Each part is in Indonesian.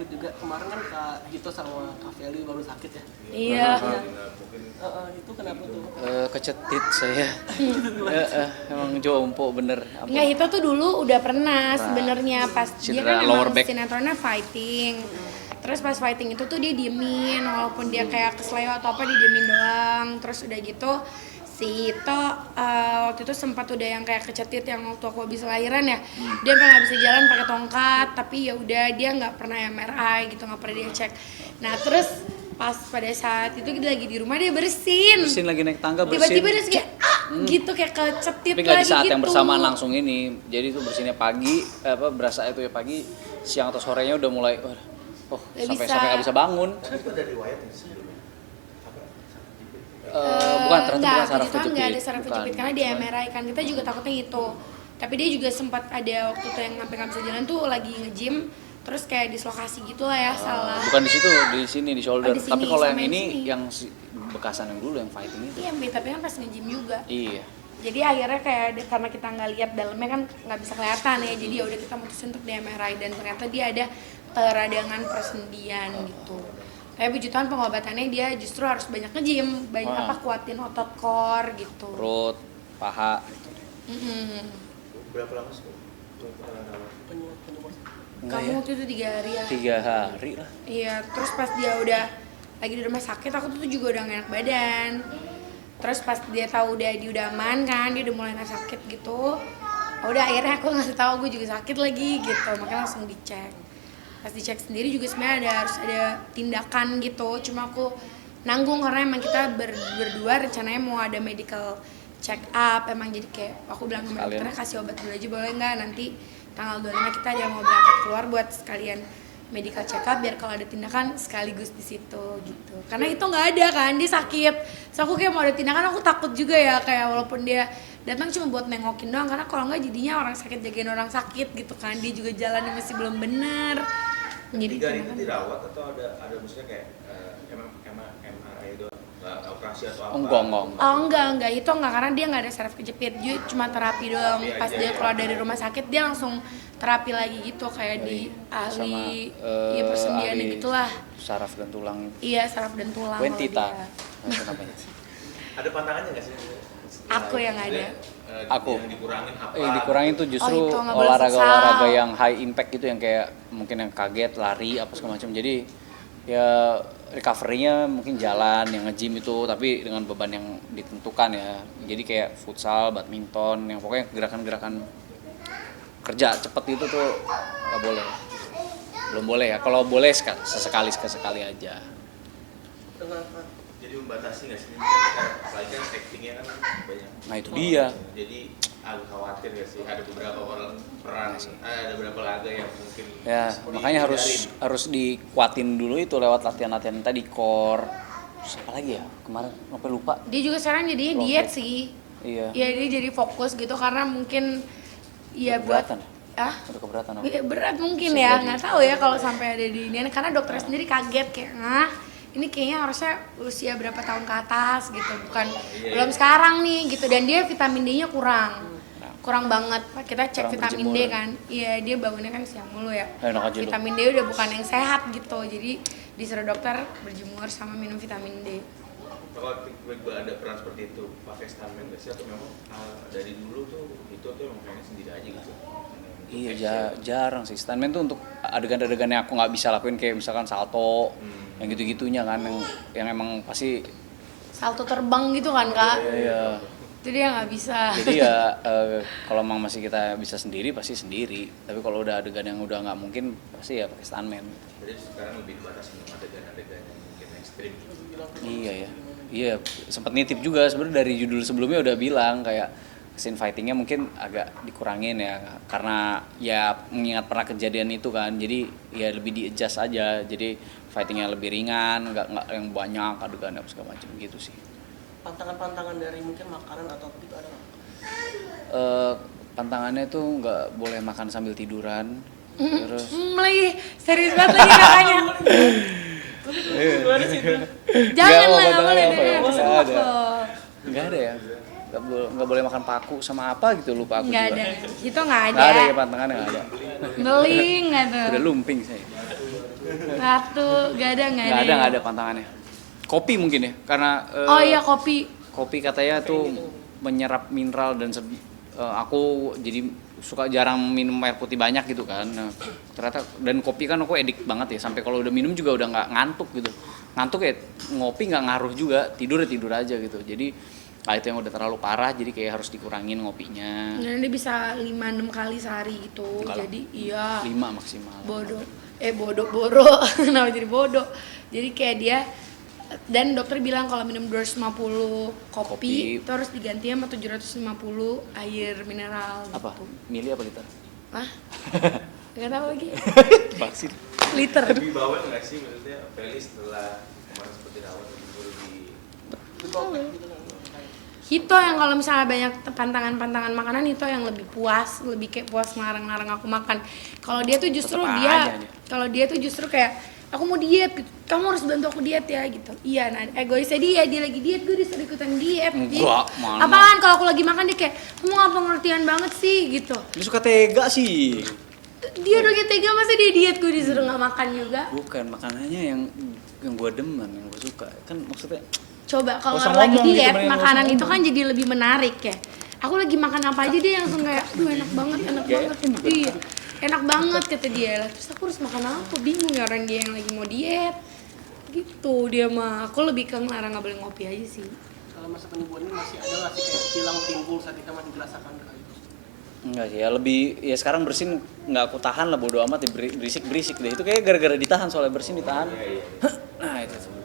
sakit juga. Kemarin kan Kak Hito sama Kak Feli baru sakit ya. Iya. Itu kenapa tuh? Kecetit saya. Emang jompo bener. Enggak, itu tuh dulu udah pernah sebenarnya pas dia kan emang sinetronnya fighting. Terus pas fighting itu tuh dia diemin, walaupun dia kayak kesleo atau apa dia diemin doang. Terus udah gitu si Ito waktu itu sempat udah yang kayak kecetit yang waktu aku habis lahiran ya. Dia nggak bisa jalan pakai tongkat, tapi ya udah dia nggak pernah MRI gitu, nggak pernah dia cek. Nah terus pas pada saat itu dia lagi di rumah dia bersin lagi naik tangga bersin. Tiba-tiba dia kayak gitu kayak kecetit tapi lagi di saat gitu. yang bersamaan langsung ini. Jadi itu bersinnya pagi, berasa itu ya pagi, siang atau sorenya udah mulai sampai nggak bisa bangun. Itu ada riwayat sebelumnya? Bukan, ternyata bukan saraf kejepit. Enggak ada saraf kejepit karena di MRI kan kita juga takutnya itu. Tapi dia juga sempat ada waktu itu yang sampai nggak bisa jalan tuh lagi nge-gym, terus kayak dislokasi gitu lah ya, salah. Bukan di situ, di sini di shoulder. Di sini, tapi kalau yang sama ini sini. yang bekasan yang dulu yang fighting itu. Iya, tapi kan pas nge-gym juga. Iya. Jadi akhirnya kayak karena kita nggak lihat dalamnya kan nggak bisa kelihatan ya, jadi ya udah kita mutusin untuk di MRI dan ternyata dia ada peradangan persendian gitu. Kayak puji Tuhan pengobatannya dia justru harus banyak nge-gym, kuatin otot core gitu. Perut, paha gitu. Berapa lama sih? Kamu waktu itu 3 hari ya? 3 hari lah. Iya, terus pas dia udah lagi di rumah sakit aku tuh juga udah gak enak badan. Terus pas dia tahu dia udah aman kan, dia udah mulai gak sakit gitu. Udah akhirnya aku ngasih tahu gue juga sakit lagi gitu, makanya langsung dicek. Pas dicek sendiri juga sebenarnya harus ada tindakan gitu, cuma aku nanggung karena emang kita berdua rencananya mau ada medical check up, emang jadi kayak aku bilang sama dokternya kasih obat dulu aja boleh nggak, nanti tanggal 25 kita ada mau berangkat keluar buat sekalian medical check up biar kalau ada tindakan sekaligus di situ gitu. Karena itu nggak ada kan, dia sakit. So aku kayak mau ada tindakan aku takut juga ya, kayak walaupun dia datang cuma buat nengokin doang, karena kalau nggak jadinya orang sakit jagain orang sakit gitu kan, dia juga jalannya masih belum benar. Jadi 3 hari itu dirawat atau ada maksudnya kayak emang MRI doang, operasi atau apa? Enggak, itu enggak karena dia nggak ada saraf kejepit, dia cuma terapi doang. Pas dia keluar dari rumah sakit dia langsung terapi lagi gitu kayak di ahli persendian gitulah. Saraf dan tulang. Iya, saraf dan tulang. Wentita. Ada pantangannya nggak sih? Aku yang ada. Yang dikurangin apa? Yang dikurangin tuh justru itu nggak boleh olahraga futsal. yang high impact gitu, yang kayak mungkin yang kaget, lari apa segala macam. Jadi ya recovery-nya mungkin jalan, yang nge-gym itu tapi dengan beban yang ditentukan ya. Jadi kayak futsal, badminton, yang pokoknya gerakan-gerakan kerja cepet itu tuh nggak boleh. Belum boleh ya. Kalau boleh sesekali aja. Jadi membatasi nggak sih? Apalagi kan actingnya kan banyak. Nah itu dia. Jadi agak khawatir nggak sih? Ada beberapa peran, ada beberapa laga yang mungkin. Ya makanya harus dikuatin dulu itu lewat latihan-latihan tadi, core. Terus apa lagi ya kemarin sampai lupa. Dia juga sekarang jadinya diet sih. Iya. Ya dia jadi fokus gitu karena mungkin ya buat Ada keberatan apa? Berat mungkin ya, nggak tahu ya kalau sampai ada di ini karena dokter sendiri kaget kayak ini kayaknya harusnya usia berapa tahun ke atas gitu, bukan belum sekarang nih gitu, dan dia vitamin D-nya kurang banget. Kita cek vitamin D kan, iya dia bangunnya kan siang mulu ya, vitamin D udah bukan yang sehat gitu, jadi disuruh dokter berjemur sama minum vitamin D. Kalau tiba-tiba ada peran seperti itu, pakai stuntman nggak sih atau memang dari dulu tuh itu tuh emang pengen sendiri aja gitu? Iya, jarang sih. Stuntman tuh untuk adegan-adegan yang aku nggak bisa lakuin kayak misalkan salto, yang gitu-gitunya kan, yang emang pasti salto terbang gitu kan Kak? Iya. Itu dia nggak bisa. Jadi ya kalau emang masih kita bisa sendiri pasti sendiri. Tapi kalau udah adegan yang udah nggak mungkin pasti ya pakai stuntman. Jadi sekarang lebih dibatasi dengan adegan-adegan yang mungkin ekstrim. Iya ya. Iya, sempat nitip juga sebenarnya dari judul sebelumnya udah bilang kayak scene fightingnya mungkin agak dikurangin ya karena ya mengingat pernah kejadian itu kan, jadi ya lebih di-adjust aja, jadi fightingnya lebih ringan, nggak yang banyak adegan apa segala macam gitu sih. Pantangan-pantangan dari mungkin makanan atau gitu ada nggak? Pantangannya tuh nggak boleh makan sambil tiduran, terus Lagi serius banget lagi kakaknya. Jangan lah, nggak boleh nggak ada ya. Nggak boleh makan paku sama apa gitu, lupa aku nggak juga. ada, itu nggak ada. Nggak ada ya pantangannya, nggak ada. Beling nggak tuh. Udah lumping saya. Ratu, gak ada. Nggak ada pantangannya. Kopi mungkin ya, karena Oh iya kopi. kopi katanya tuh menyerap mineral dan aku jadi suka jarang minum air putih banyak gitu kan. Nah, ternyata dan kopi kan aku edik banget ya, sampai kalau udah minum juga udah nggak ngantuk gitu. Ngantuk ya ngopi nggak ngaruh juga, tidur ya tidur aja gitu. Jadi itu yang udah terlalu parah, jadi kayak harus dikurangin ngopinya. Dan dia bisa 5-6 kali sehari gitu. Enggak lah. Jadi iya. 5 maksimal. Bodoh. Kenapa jadi bodoh? Jadi kayak dia, dan dokter bilang kalau minum 250 kopi itu harus diganti sama 750 air mineral gitu. Apa? Mili apa liter? Hah? Gak tahu lagi. Vaksin. Liter. Lebih bawah nggak sih maksudnya Feli setelah kemarin seperti rawat lebih Ditopek gitu kan. Hito yang kalau misalnya banyak pantangan-pantangan makanan, Hito yang lebih puas, lebih kayak puas ngelarang-larang aku makan. Kalau dia tuh justru Tetep dia, aja nih. kalau dia tuh justru kayak aku mau diet gitu. Kamu harus bantu aku diet ya gitu. Iya, nah egoisnya dia lagi diet, gue disuruh ikutan diet. Enggak, mana. Apaan kalau aku lagi makan dia kayak, kamu gak pengertian banget sih gitu. Dia suka tega sih. Dia udah kayak tega, masa dia diet gue disuruh gak makan juga. Bukan makanannya yang gue demen, yang gue suka. Kan maksudnya Coba kalau Nggak usah lagi ngomong gitu, diet, mendingan nggak makanan usah itu kan jadi lebih menarik ya. Aku lagi makan apa aja dia langsung kayak, aduh enak banget. Iya, enak banget kata dia lah. Terus aku harus makan apa? Bingung ya orang dia yang lagi mau diet. Gitu dia mah. Aku lebih ke ngelarang nggak boleh ngopi aja sih. Kalau masa penyembuhan ini masih ada nggak sih kayak hilang timbul saat kita masih dirasakan kali itu? enggak sih ya, lebih ya sekarang bersin nggak aku tahan lah, bodo amat ya, berisik deh. Itu kayak gara-gara ditahan, soalnya bersin ditahan. Nah itu tuh.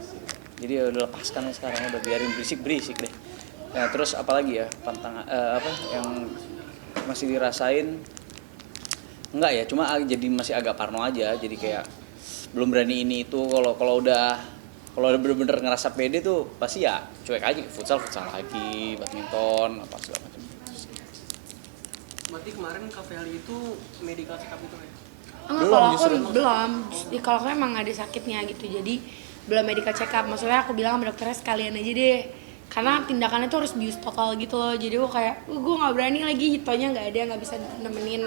Jadi ya udah lepaskan sekarang, udah biarin berisik deh. Ya terus apalagi ya pantangan apa yang masih dirasain, enggak ya, cuma jadi masih agak parno aja, jadi kayak belum berani ini itu. Kalau udah bener-bener ngerasa pede tuh pasti ya cuek aja, futsal lagi, badminton apa segala macam. Berarti kemarin Kak Feli itu medical check up itu ya? Enggak, kalau aku belum. Kalau aku emang ada sakitnya gitu, jadi belum medical check up. Maksudnya aku bilang sama dokternya sekalian aja deh, karena tindakannya tuh harus bius total gitu loh. Jadi aku kayak, gue nggak berani lagi, hitonya nggak ada, nggak bisa nemenin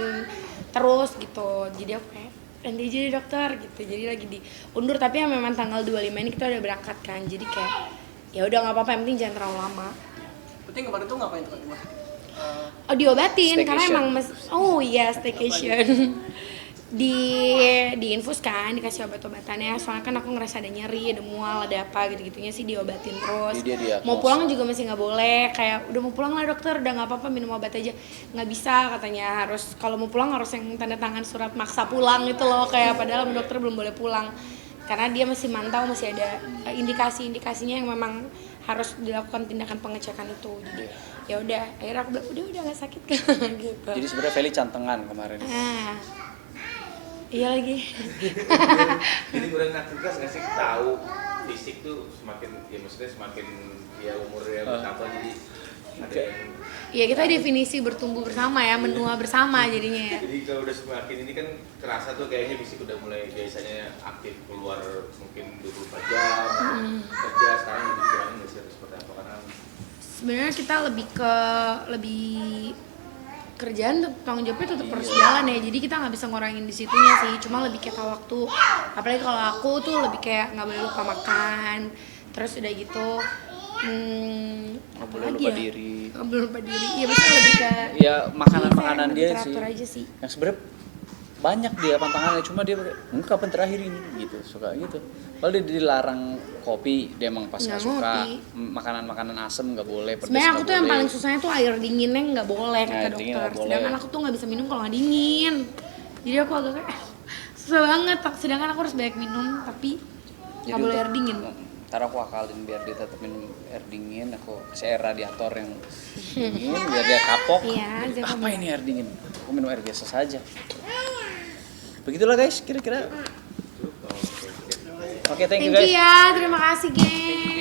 terus gitu. Jadi aku kayak, nanti aja deh dokter gitu. Jadi lagi diundur, tapi yang memang tanggal 25 ini kita udah berangkat kan. Jadi kayak, ya udah nggak apa-apa, yang penting jangan terlalu lama. Berarti kemarin tuh ngapain tuh Kak? Oh diobatin, karena Staycation. emang staycation. Diinfus kan, dikasih obat-obatannya. Soalnya kan aku ngerasa ada nyeri, ada mual, ada apa gitu-gitunya sih diobatin terus. Jadi dia Mau pulang juga masih nggak boleh, kayak udah mau pulang lah dokter, udah nggak apa-apa minum obat aja. Nggak bisa katanya, harus kalau mau pulang harus yang tanda tangan surat maksa pulang gitu loh, kayak padahal dokter belum boleh pulang. Karena dia masih mantau, masih ada indikasi-indikasinya yang memang harus dilakukan tindakan pengecekan itu. Jadi ya udah, akhirnya aku bilang udah nggak sakit kan gitu. Jadi sebenarnya Feli cantengan kemarin. Nah, iya lagi. Jadi kurang tugas nggak sih tahu fisik tuh semakin ya maksudnya semakin ya umurnya bertambah jadi ada yang Iya, kita definisi bertumbuh bersama ya, menua bersama jadinya ya. jadi kalau udah semakin ini kan kerasa tuh kayaknya fisik udah mulai biasanya aktif keluar mungkin 24 jam kerja, sekarang lebih kurang nggak sih seperti apa karena Sebenarnya kita lebih kerjaan tanggung jawabnya tetap harus jalan ya, jadi kita nggak bisa ngurangin di situnya sih, cuma lebih kayak tahu waktu. Apalagi kalau aku tuh lebih kayak nggak boleh lupa makan, terus udah gitu Nggak boleh lupa diri. nggak boleh lupa diri, iya maksudnya lebih kayak Ya makanan lebih dia sih. teratur aja sih. Yang sebenarnya banyak dia pantangannya, cuma dia enggak kapan terakhir ini gitu, suka gitu. Kalau dia dilarang kopi, dia emang pas nggak suka. ngopi. Makanan asem nggak boleh, pedas Sebenarnya aku nggak tuh yang boleh. paling susahnya tuh air dinginnya nggak boleh Nah, kata air dingin dokter. nggak boleh. Sedangkan aku tuh nggak bisa minum kalau nggak dingin. Jadi aku agak kayak susah banget. Sedangkan aku harus banyak minum tapi Jadi nggak boleh untuk- air dingin. Ntar aku akalin biar dia tetap minum air dingin, aku kasih air radiator yang dingin biar dia kapok. Iya, jangan Apa ini air dingin? Aku minum air biasa saja. Begitulah guys, kira-kira. Oke, thank you Thank guys. you ya, terima kasih geng.